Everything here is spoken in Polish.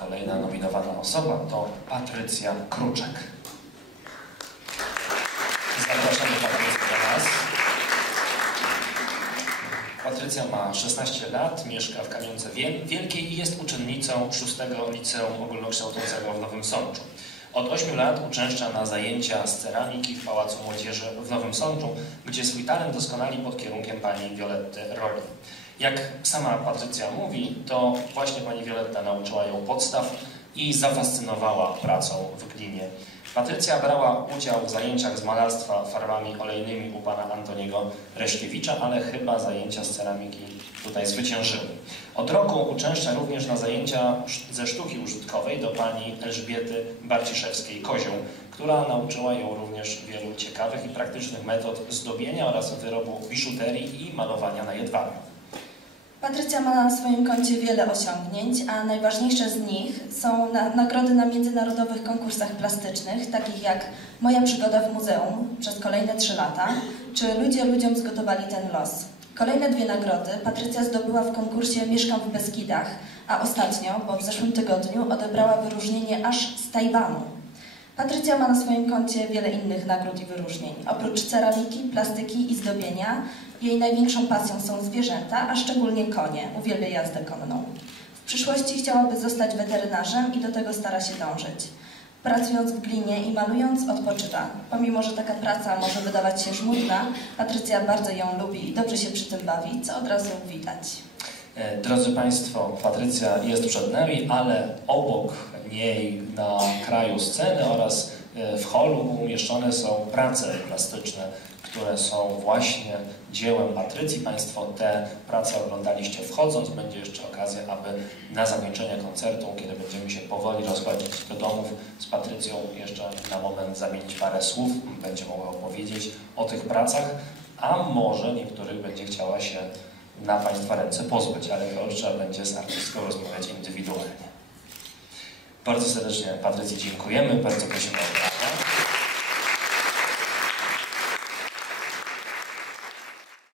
Kolejna nominowana osoba to Patrycja Kruczek. Zapraszamy Patrycję do nas. Patrycja ma 16 lat, mieszka w Kamionce Wiel- Wielkiej i jest uczennicą 6 Liceum Ogólnokształcącego w Nowym Sączu. Od 8 lat uczęszcza na zajęcia z ceramiki w Pałacu Młodzieży w Nowym Sączu, gdzie swój talent doskonali pod kierunkiem pani Violetty Roli. Jak sama Patrycja mówi, to właśnie pani Violetta nauczyła ją podstaw i zafascynowała pracą w glinie. Patrycja brała udział w zajęciach z malarstwa farbami olejnymi u pana Antoniego Reszkiewicza, ale chyba zajęcia z ceramiki tutaj zwyciężyły. Od roku uczęszcza również na zajęcia ze sztuki użytkowej do pani Elżbiety Barciszewskiej-Kozią, która nauczyła ją również wielu ciekawych i praktycznych metod zdobienia oraz wyrobu biżuterii i malowania na jedwabiu. Patrycja ma na swoim koncie wiele osiągnięć, a najważniejsze z nich są na, nagrody na międzynarodowych konkursach plastycznych, takich jak Moja przygoda w muzeum przez kolejne trzy lata, czy Ludzie ludziom zgotowali ten los. Kolejne dwie nagrody Patrycja zdobyła w konkursie Mieszkam w Beskidach, a ostatnio, bo w zeszłym tygodniu, odebrała wyróżnienie aż z Tajwanu. Patrycja ma na swoim koncie wiele innych nagród i wyróżnień. Oprócz ceramiki, plastyki i zdobienia, jej największą pasją są zwierzęta, a szczególnie konie. Uwielbia jazdę konną. W przyszłości chciałaby zostać weterynarzem i do tego stara się dążyć. Pracując w glinie i malując, odpoczywa. Pomimo, że taka praca może wydawać się żmudna, Patrycja bardzo ją lubi i dobrze się przy tym bawi, co od razu widać. E, Drodzy Państwo, Patrycja jest przed nami, ale obok niej na kraju sceny oraz e, w holu umieszczone są prace plastyczne, które są właśnie dziełem Patrycji. Państwo te prace oglądaliście wchodząc. Będzie jeszcze okazja, aby na zakończenie koncertu, kiedy będziemy się powoli rozchodzić do domów z Patrycją, jeszcze na moment zamienić parę słów. Będzie mogła opowiedzieć o tych pracach, a może niektórych będzie chciała się na Państwa ręce pozbyć, ale to trzeba będzie z artystką rozmawiać indywidualnie. Bardzo serdecznie Patrycji dziękujemy, bardzo prosimy o.